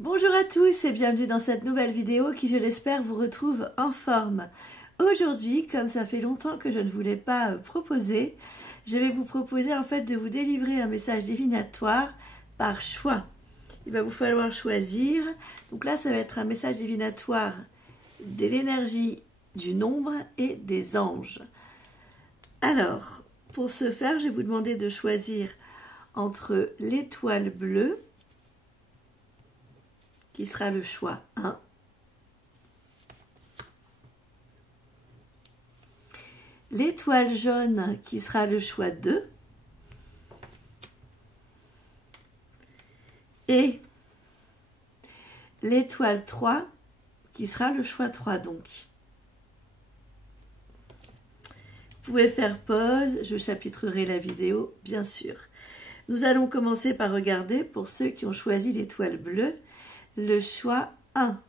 Bonjour à tous et bienvenue dans cette nouvelle vidéo qui, je l'espère, vous retrouve en forme. Aujourd'hui, comme ça fait longtemps que je ne voulais pas proposer, je vais vous proposer en fait de vous délivrer un message divinatoire par choix. Il va vous falloir choisir. Donc là, ça va être un message divinatoire de l'énergie du nombre et des anges. Alors, pour ce faire, je vais vous demander de choisir entre l'étoile bleue, qui sera le choix 1, l'étoile jaune, qui sera le choix 2, et l'étoile 3, qui sera le choix 3 donc. Vous pouvez faire pause, je chapitrerai la vidéo, bien sûr. Nous allons commencer par regarder, pour ceux qui ont choisi l'étoile bleue, le choix 1.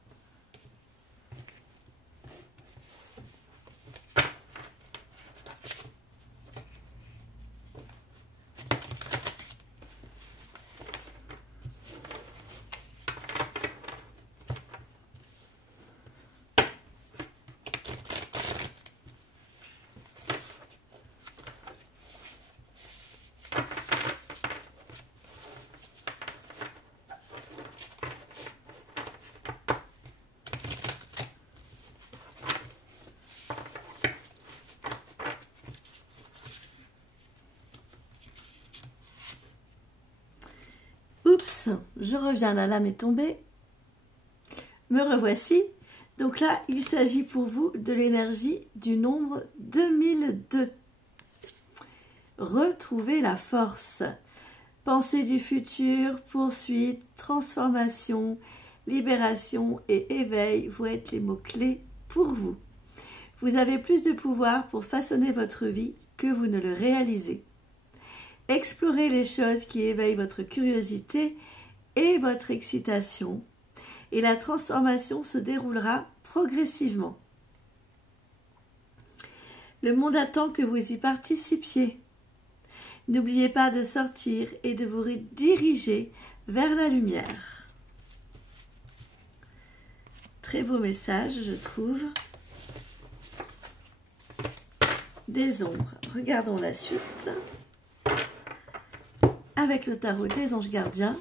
Oups, je reviens, la lame est tombée. Me revoici. Donc là, il s'agit pour vous de l'énergie du nombre 2002. Retrouvez la force. Pensée du futur, poursuite, transformation, libération et éveil vont être les mots-clés pour vous. Vous avez plus de pouvoir pour façonner votre vie que vous ne le réalisez. Explorez les choses qui éveillent votre curiosité et votre excitation, et la transformation se déroulera progressivement. Le monde attend que vous y participiez. N'oubliez pas de sortir et de vous diriger vers la lumière. Très beau message, je trouve. Des ombres. Regardons la suite. Avec le tarot des anges gardiens.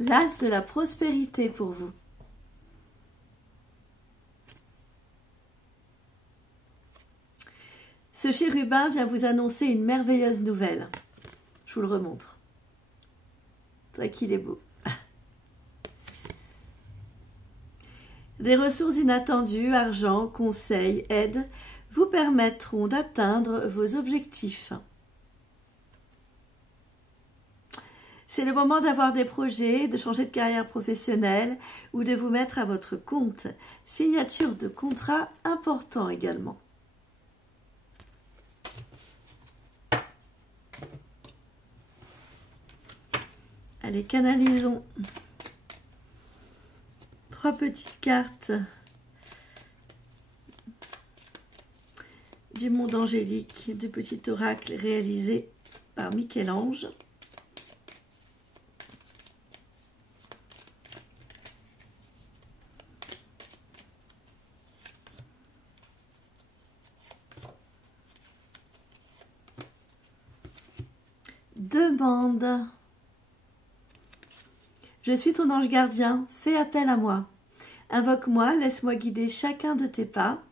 L'as de la prospérité pour vous. Ce chérubin vient vous annoncer une merveilleuse nouvelle. Je vous le remontre. C'est vrai qu'il est beau. Des ressources inattendues, argent, conseils, aides, vous permettront d'atteindre vos objectifs. C'est le moment d'avoir des projets, de changer de carrière professionnelle ou de vous mettre à votre compte. Signature de contrat important également. Allez, canalisons 3 petites cartes du monde angélique, du petit oracle réalisé par Michel-Ange. Demande. Je suis ton ange gardien, fais appel à moi. Invoque-moi, laisse-moi guider chacun de tes pas.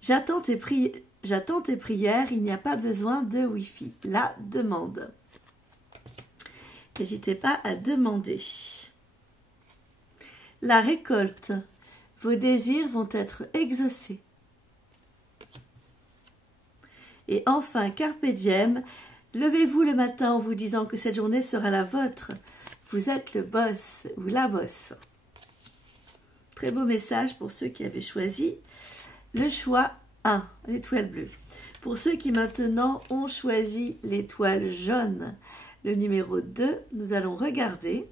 J'attends tes prières, il n'y a pas besoin de Wi-Fi. La demande. N'hésitez pas à demander. La récolte. Vos désirs vont être exaucés. Et enfin, carpe diem. Levez-vous le matin en vous disant que cette journée sera la vôtre. Vous êtes le boss ou la boss. Très beau message pour ceux qui avaient choisi le choix 1, l'étoile bleue. Pour ceux qui maintenant ont choisi l'étoile jaune, le numéro 2, nous allons regarder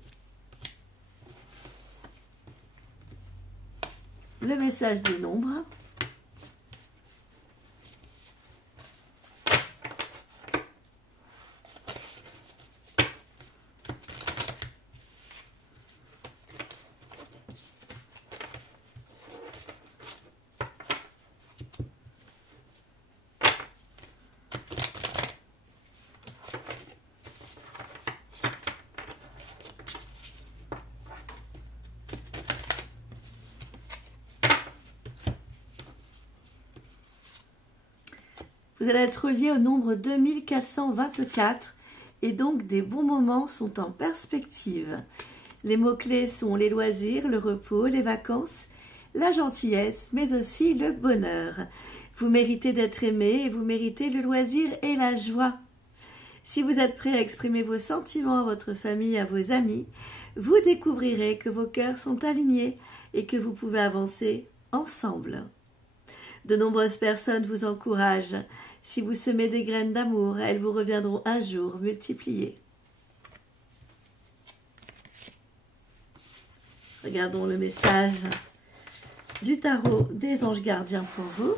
le message des nombres. Vous allez être relié au nombre 2424 et donc des bons moments sont en perspective. Les mots-clés sont les loisirs, le repos, les vacances, la gentillesse, mais aussi le bonheur. Vous méritez d'être aimé et vous méritez le loisir et la joie. Si vous êtes prêt à exprimer vos sentiments à votre famille, à vos amis, vous découvrirez que vos cœurs sont alignés et que vous pouvez avancer ensemble. De nombreuses personnes vous encouragent. Si vous semez des graines d'amour, elles vous reviendront un jour multipliées. Regardons le message du tarot des anges gardiens pour vous.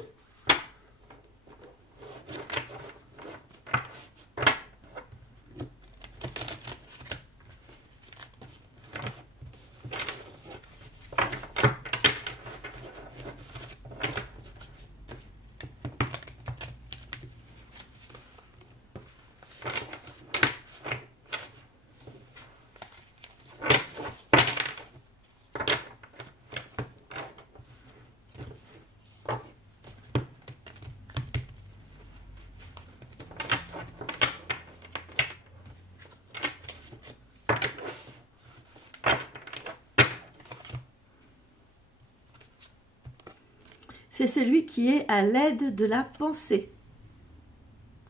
C'est celui qui est à l'aide de la pensée.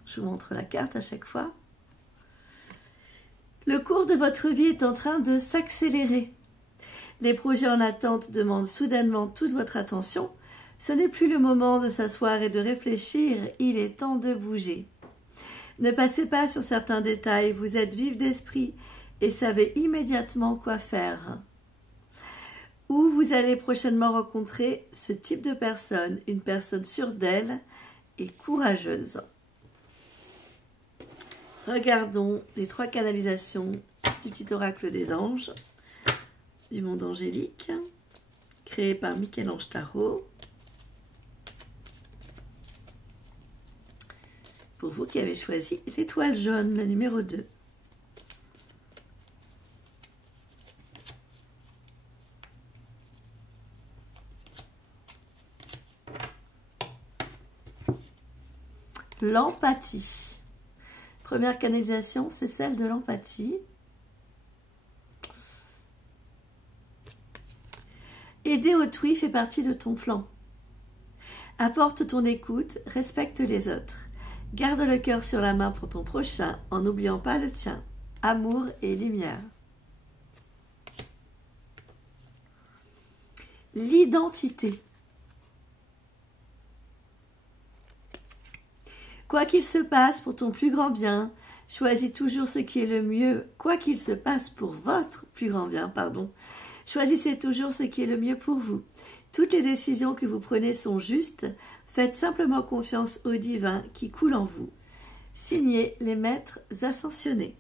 Je vous montre la carte à chaque fois. Le cours de votre vie est en train de s'accélérer. Les projets en attente demandent soudainement toute votre attention. Ce n'est plus le moment de s'asseoir et de réfléchir, il est temps de bouger. Ne passez pas sur certains détails, vous êtes vif d'esprit et savez immédiatement quoi faire. Où vous allez prochainement rencontrer ce type de personne, une personne sûre d'elle et courageuse. Regardons les 3 canalisations du petit oracle des anges, du monde angélique, créé par Michel-Ange Tarot. Pour vous qui avez choisi l'étoile jaune, le numéro 2. L'empathie. Première canalisation, c'est celle de l'empathie. Aider autrui fait partie de ton plan. Apporte ton écoute, respecte les autres. Garde le cœur sur la main pour ton prochain en n'oubliant pas le tien. Amour et lumière. L'identité. Quoi qu'il se passe pour ton plus grand bien, choisis toujours ce qui est le mieux. Quoi qu'il se passe pour votre plus grand bien, choisissez toujours ce qui est le mieux pour vous. Toutes les décisions que vous prenez sont justes. Faites simplement confiance au divin qui coule en vous. Signé les maîtres ascensionnés.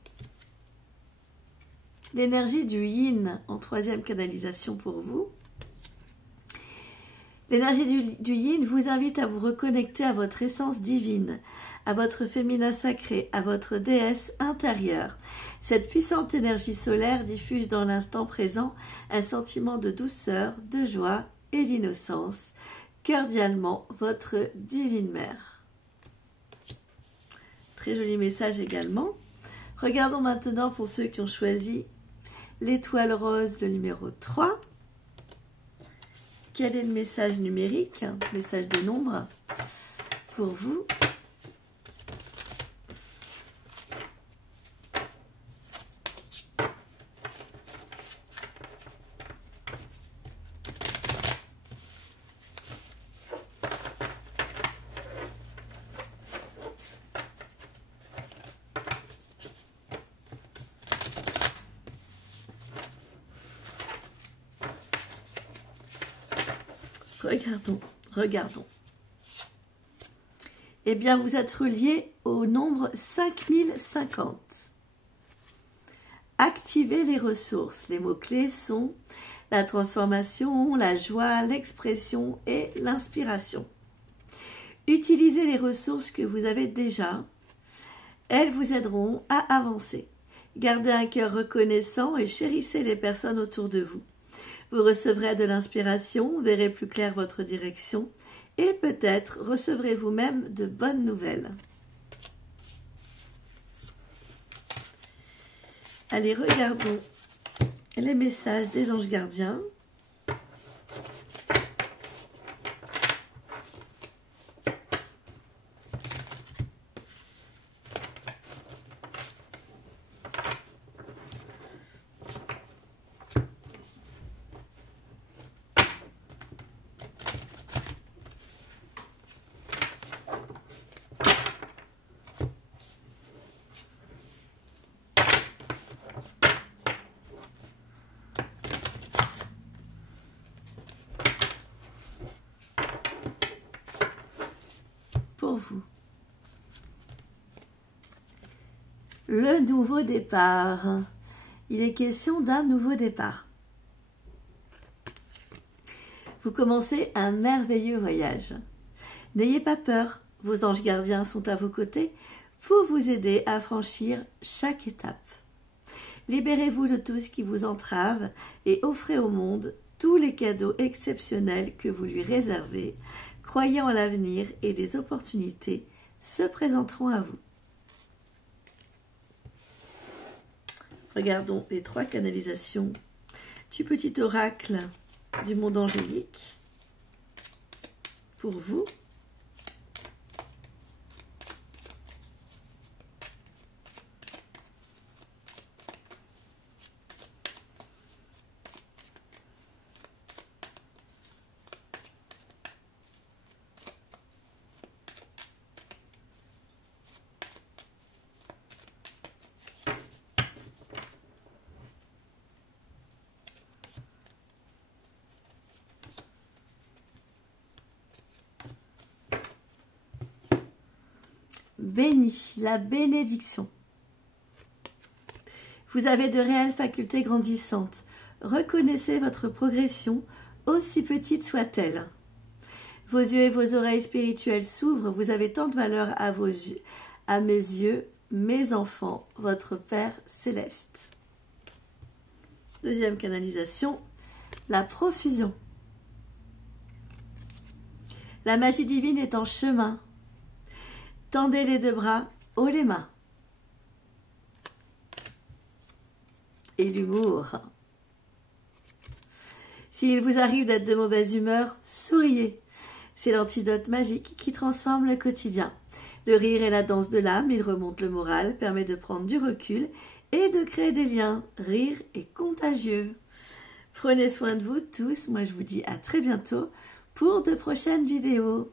L'énergie du yin en 3e canalisation pour vous. L'énergie du yin vous invite à vous reconnecter à votre essence divine, à votre féminin sacré, à votre déesse intérieure. Cette puissante énergie solaire diffuse dans l'instant présent un sentiment de douceur, de joie et d'innocence. Cordialement, votre divine mère. Très joli message également. Regardons maintenant pour ceux qui ont choisi l'étoile rose, le numéro 3. Quel est le message numérique, le message des nombres pour vous? regardons. Eh bien, vous êtes relié au nombre 5050. Activez les ressources. Les mots-clés sont la transformation, la joie, l'expression et l'inspiration. Utilisez les ressources que vous avez déjà. Elles vous aideront à avancer. Gardez un cœur reconnaissant et chérissez les personnes autour de vous. Vous recevrez de l'inspiration, verrez plus clair votre direction et peut-être recevrez vous-même de bonnes nouvelles. Allez, regardons les messages des anges gardiens. Pour vous. Le nouveau départ. Il est question d'un nouveau départ. Vous commencez un merveilleux voyage. N'ayez pas peur, vos anges gardiens sont à vos côtés pour vous aider à franchir chaque étape. Libérez-vous de tout ce qui vous entrave et offrez au monde tous les cadeaux exceptionnels que vous lui réservez. Croyez en l'avenir et des opportunités se présenteront à vous. Regardons les 3 canalisations du petit oracle du monde angélique pour vous. Béni, la bénédiction. Vous avez de réelles facultés grandissantes. Reconnaissez votre progression, aussi petite soit-elle. Vos yeux et vos oreilles spirituelles s'ouvrent. Vous avez tant de valeur à mes yeux, mes enfants, votre Père céleste. Deuxième canalisation, la profusion. La magie divine est en chemin. Tendez les 2 bras, haut les mains. Et l'humour. S'il vous arrive d'être de mauvaise humeur, souriez. C'est l'antidote magique qui transforme le quotidien. Le rire est la danse de l'âme, il remonte le moral, permet de prendre du recul et de créer des liens. Rire est contagieux. Prenez soin de vous tous. Moi, je vous dis à très bientôt pour de prochaines vidéos.